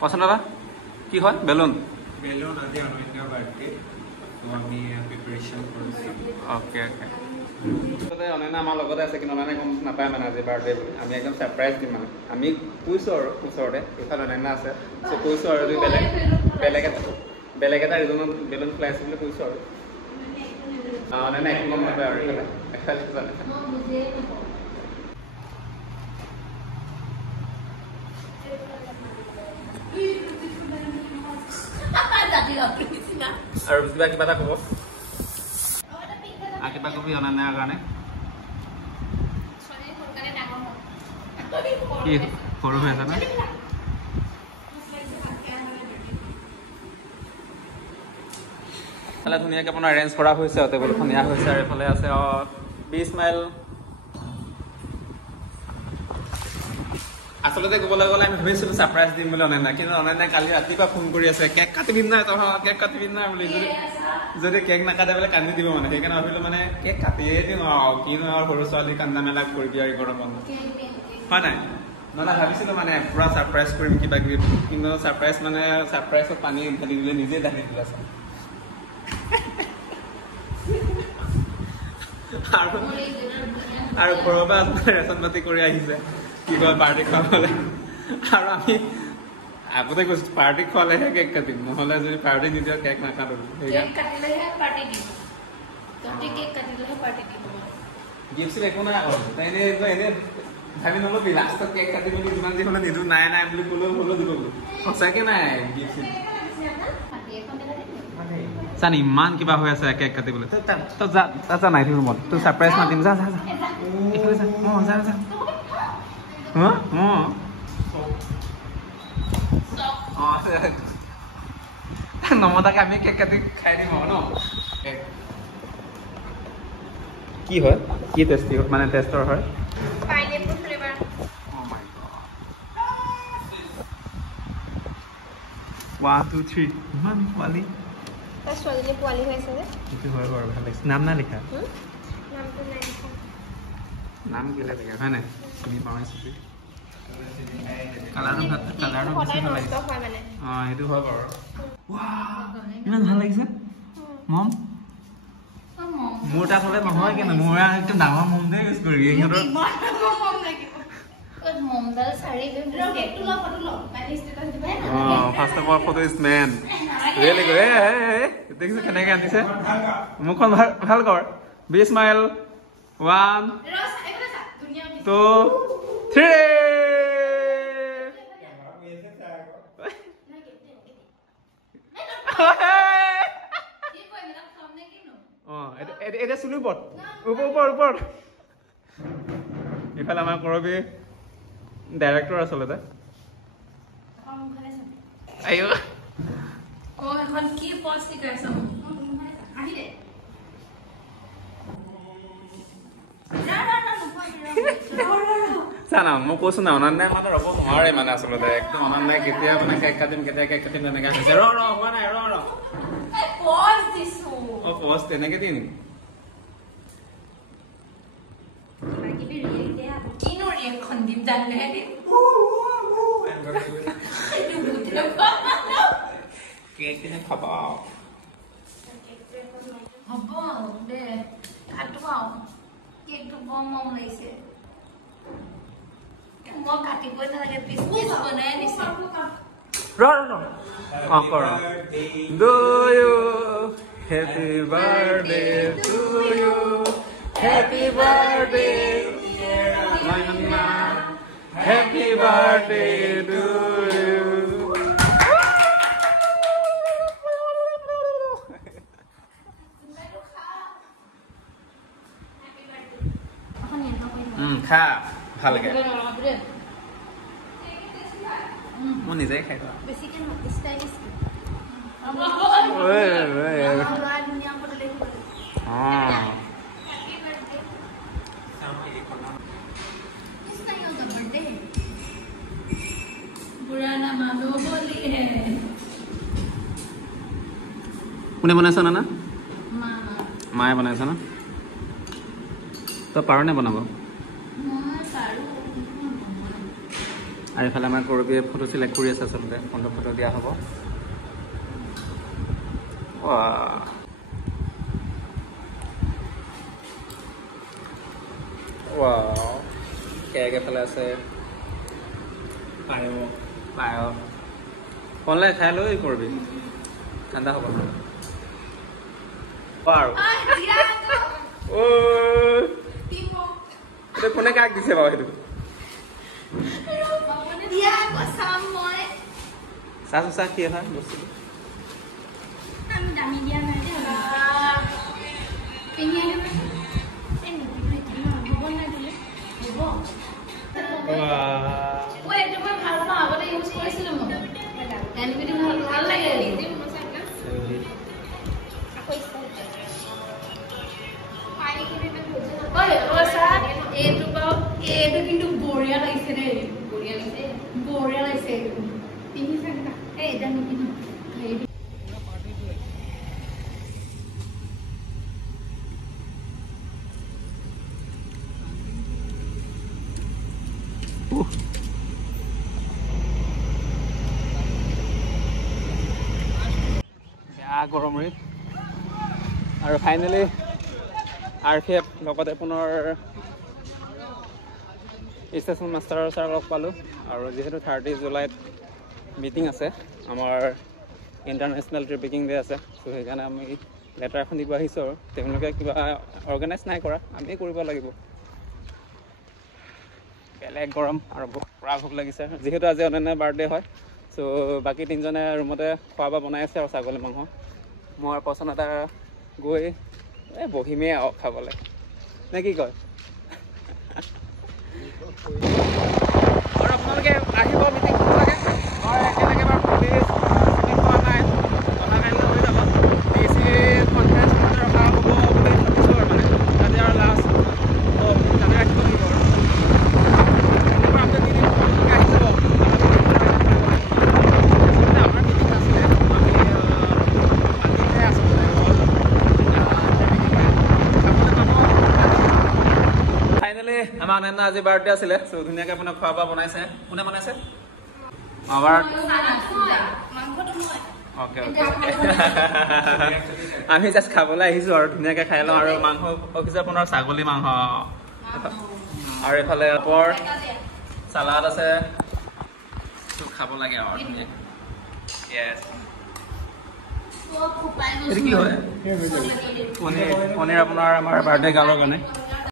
পছন্দ দাদা কি হয় বেলুন বেলুন আজি অনন্য বাৰ্থডে তো আমি প্ৰিপাৰেচন কৰিছো ওকে ওকে অনন্য আমাৰ লগতে আছে কিন্তু অনন্য গম নাপায় মানে আজি বাৰ্থডে বুলি আমি একদম ছাৰপ্ৰাইজ দিম মানে আমি কৈছোঁ আৰু ওচৰতে এইফালে অনন্য আছে চ' কৈছোঁ আৰু যদি বেলেগ এটা ৰিজনত বেলুন ফুলাইছে বুলি কৈছোঁ আৰু অনন্য একো গম নাপায় আৰু এফালে জানে আৰু কিবা এটা ক'ব কিবা কবি অনন্যাৰ কাৰণে কি সৰু হৈ আছে ন এইফালে ধুনীয়াকৈ আপোনাৰ এৰেঞ্জ কৰা হৈছে আৰু টেবুলখন নিয়া হৈছে আৰু এইফালে আছে 20 মাইল আচলতে ক'বলৈ গ'লে আমি ভাবিছিলোঁ ছাৰপ্ৰাইজ দিম বুলি অনন্যা কিন্তু অনন্যাই কালি ৰাতিপুৱা ফোন কৰি আছে কেক কাটিবিম নাই তহঁত কেক কাটিবিম নাই বুলি যদি কেক নাকাটে বোলে কান্দি দিব মানে সেইকাৰণে ভাবিলোঁ মানে কেক কাটিয়ে দিম আৰু কিনো আৰু সৰু ছোৱালী কান্দা মেলা কৰিবি আৰু গৰমত হয় নাই নহ'লে ভাবিছিলোঁ মানে পূৰা ছাৰপ্ৰাইজ কৰিম কিবা কিবি কিন্তু ছাৰপ্ৰাইজ মানে ছাৰপ্ৰাইজত পানী ঢালি দিলে নিজেই ঢালি দিলে আছে আৰু ঘৰৰ পৰা ৰেচন পাতি কৰি আহিছে কি কয় পাৰ্টি খোৱাবলৈ আৰু আমি আগতে কৈছোঁ পাৰ্টি খোৱালেহে কেক কাটিম নহ'লে যদি পাৰ্টি নিদিওঁ কেক নাকাটো গিফ্ট একো নাই এনেই ভাবি নল'বি লাষ্টত কেক কাটি মেলি যিমান যি হ'লে নিদিওঁ নাই নাই বুলি ক'লেও হ'লেও দিব সঁচাকৈ নাই গিফ্ট জান ইমান কিবা হৈ আছে কেক কাটিবলৈ তই যা নাই ৰুমত তোৰ ছাৰপ্ৰাইজ মাতিম যা যা যা যা নমতাকে আমি কেক কাটি খাই দিম আৰু ন কি হয় কি টেষ্টি মানে টেষ্টৰ হয় pineapple flavour one two three ইমান পোৱালি ছোৱালীজনী পোৱালি হৈ আছে যে সেইটো হয় বাৰু ভাল লাগিছে নাম নাই লিখা নামটো নাই লিখা নাম কি লাগে হয় নাই চিনি পাওঁ কালাৰটো বেছি ভাল লাগিছে অঁ সেইটো হয় বাৰু ইমান ভাল লাগিছে মম মোৰ তাত হ'লে নহয় কিন্তু মোৰ একদম ডাঙৰ মমটোৱে ইউজ কৰি সিহঁতৰ first of all photo is man really good দেখিছোঁ কেনেকৈ আনিছে মুখখন ভাল কৰ 20 মাইল 1 2 3 এতিয়া চুলি ওপৰত ইফালে আমাৰ কৰবী ডাইৰেক্টৰ আচলতে চানা মই কৈছো না অনন্যাই মানে ৰ'ব নোৱাৰে মানে আচলতে একদম অনন্যাই কেতিয়া মানে কেক কাটিম তেনেকৈ হৈছে হোৱা নাই পজ তেনেকৈ দিম খাব হ'ব দে কাটো আৰু কেকটো বৰ মৰম লাগিছে মই কাটিবই নালাগে পিচ পিচ বনাই দিছে Happy birthday to you. Happy birthday, Nana. Happy birthday to you. খা ভালকে মই নিজে খাই থোৱা কোনে বনাইছে নানা মায়ে বনাইছে ন তই পাৰ নে বনাব আৰু এইফালে আমাৰ কৰবীয়ে ফটো চিলেক্ট কৰি আছে আচলতে কোনটো ফটো দিয়া হ'ব কেক এফালে আছে পায়স কলে খাই লৈ কৰবি ঠাণ্ডা হ'ব আৰু কোনে কাক দিছে বাৰু সেইটো চাহ কি হয় বস্তুটো এইটো কিন্তু বঢ়িয়া লাগিছে দেই বঢ়িয়া লাগিছে পিন্ধি চাগে এটা নিপিন্ধো গৰম ৰে আৰু ফাইনেলি RPF লগতে পুনৰ ষ্টেচন মাষ্টাৰৰ ছাৰ লগ পালোঁ আৰু যিহেতু 30 জুলাইত মিটিং আছে আমাৰ ইণ্টাৰনেশ্যনেল ট্ৰেফিকিং ডে আছে চ' সেইকাৰণে আমি লেটাৰ এখন দিব আহিছোঁ আৰু তেওঁলোকে কিবা অৰ্গেনাইজ নাই কৰা আমিয়ে কৰিব লাগিব বেলেগ গৰম আৰু পুৰা ভোক লাগিছে যিহেতু আজি অনন্যাৰ বাৰ্থডে হয় চ' বাকী তিনিজনে ৰুমতে খোৱা বোৱা বনাই আছে আৰু ছাগলী মাংস মই পচন্দ এটা গৈ বহিমেই আৰু খাবলৈ নে কি কয় আৰু আপোনালোকে আহিব মিটিং কৰিব লাগে মই একেলগে বাৰু পুলিচ মিটিং কৰা নাই অহা কাইলৈ হৈ যাব DC কনফাৰেঞ্চ ৰখা হ'ব বুলি ভাবিছোঁ আৰু মানে তাতে আৰু লাষ্ট তাতে ৰাখিব লাগিব আৰু আপডেট দি দিম আপোনালোকে আহি যাব আমাৰ মিটিং আছিলে ফাইনেলি আমাৰ অনন্যা আজি বাৰ্থডে আছিলে চ' ধুনীয়াকৈ আপোনাক খোৱা বোৱা বনাইছে কোনে বনাইছে আমি জাষ্ট খাবলৈ আহিছোঁ আৰু ধুনীয়াকৈ খাই লওঁ আৰু মাংস অফিচৰ আপোনাৰ ছাগলী মাংস আৰু এইফালে পৰ চালাড আছে খাব লাগে আৰু ধুনীয়াকৈ কি হয় পনীৰ আপোনাৰ আমাৰ বাৰ্থডে গালৰ কাৰণে